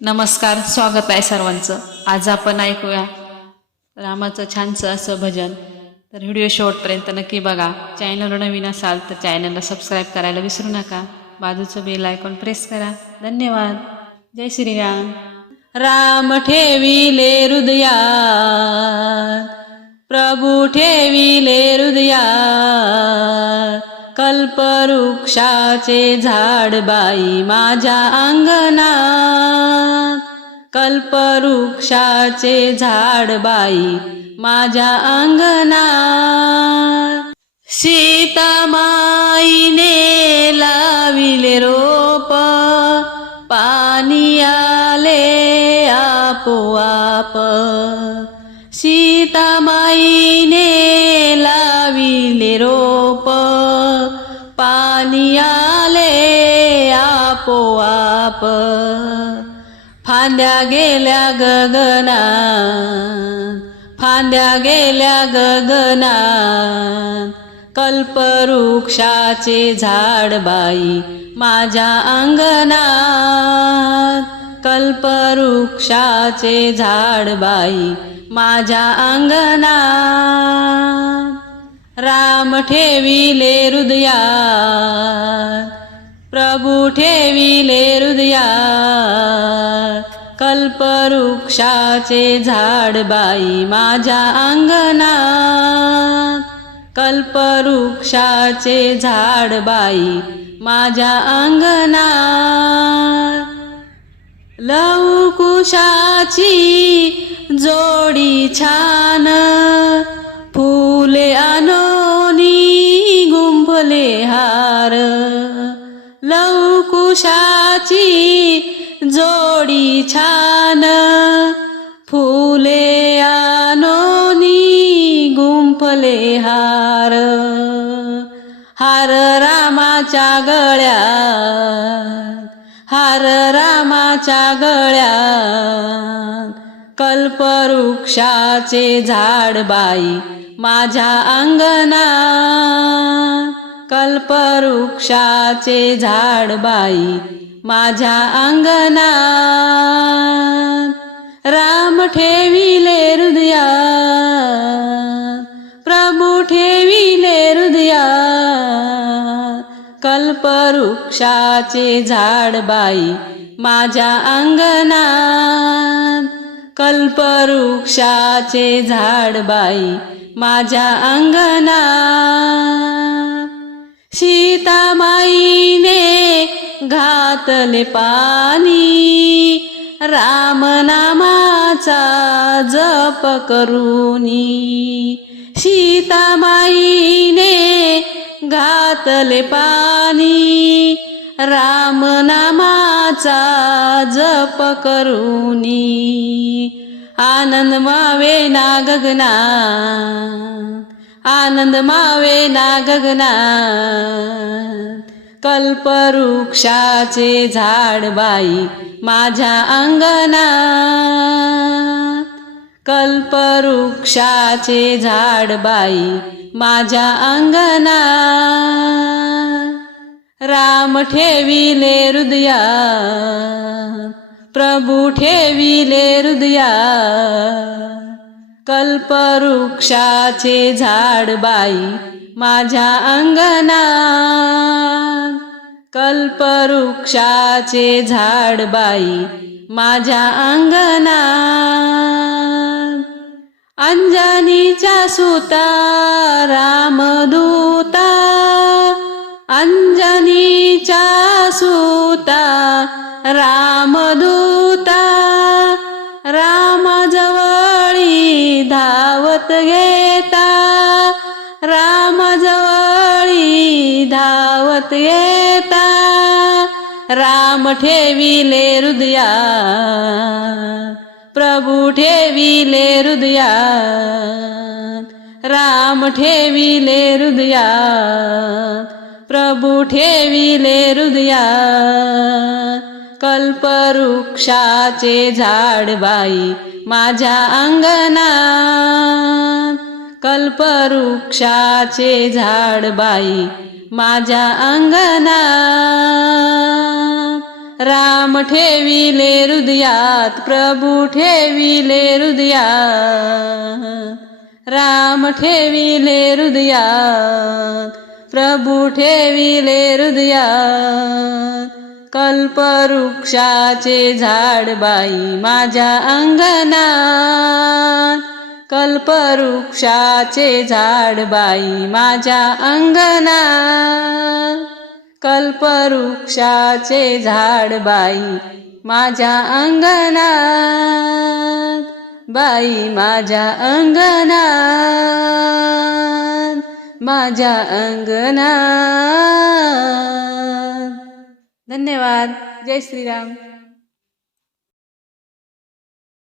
नमस्कार स्वागत आहे सर्वांचं. आज आपण ऐकूया रामाचं छानसं असं भजन. तर व्हिडिओ शेवटपर्यंत नक्की बघा. चॅनलवर नवीन असाल तर चॅनलला सबस्क्राईब करायला विसरू नका. बाजूचं बेल आयकॉन प्रेस करा. धन्यवाद. जय श्रीराम. राम ठेविले हृदया प्रभू ठेविले हृदया कल्पवृक्षाचे झाड बाई माझ्या अंगणात. कल्पवृक्षाचे झाड बाई माझ्या अंगणात. सीतामाईने लाविले रोप पाणी आले आपोआप. सीतामाईने लाविले रोप पाणी आले आपोआप फांद्या गेल्या गगना फांद्या गेल्या गगना कल्पवृक्षाचे झाड बाई माझ्या अंगणात. कल्पवृक्षाचे झाड बाई माझ्या अंगणात. राम ठेविले हृदया प्रभू ठेविले हृदया कल्पवृक्षाचे झाड बाई माझ्या अंगणा कल्पवृक्षाचे झाड बाई माझ्या अंगणा लवकुशाची जोडी छान छान फुले आनोनी गुंफले हार. हार रामाच्या गळ्या हार रामाच्या गळ्या कल्पवृक्षाचे झाड बाई माझ्या अंगणा कल्पवृक्षाचे झाड बाई माझ्या अंगणात राम ठेविले हृदया प्रभू ठेविले हृदया कल्पवृक्षाचे झाड बाई माझ्या अंगणात कल्पवृक्षाचे झाड बाई माझ्या अंगणात. सीतामाई घातले पाणी. रामनामाचा जप करूनी. सीतामाईने घातले पाणी. रामनामाचा जप करूनी. आनंद मावे ना गगना. आनंद मावे ना गगना. कल्पवृक्षाचे झाड बाई माझ्या अंगणात. कल्पवृक्षाचे झाड बाई माझ्या अंगणात. राम ठेविले हृदया प्रभू ठेविले हृदया कल्पवृक्षाचे झाड बाई माझ्या अंगणा कल्पवृक्षाचे झाड बाई माझ्या अंगणा अंजनीच्या सुता रामदूता अंजनीच्या सुता रामदूता. रामाजवळी धावत घेता राम धावत येता राम ठेविले हृदया प्रभू ठेविले हृदया राम ठेविले हृदया प्रभू ठेविले हृदया कल्पवृक्षाचे झाड बाई माझ्या अंगणा कल्पवृक्षाचे झाड बाई माझ्या अंगना राम ठेविले हृदयात प्रभू ठेविले हृदयात. राम ठेविले हृदयात प्रभू ठेविले हृदयात. कल्पवृक्षाचे झाड बाई माझ्या अंगणात. कल्पवृक्षाचे झाड बाई माझ्या अंगणा. कल्पवृक्षाचे झाड बाई माझ्या अंगणात बाई माझ्या अंगणात माझ्या अंगणात धन्यवाद. जय श्रीराम.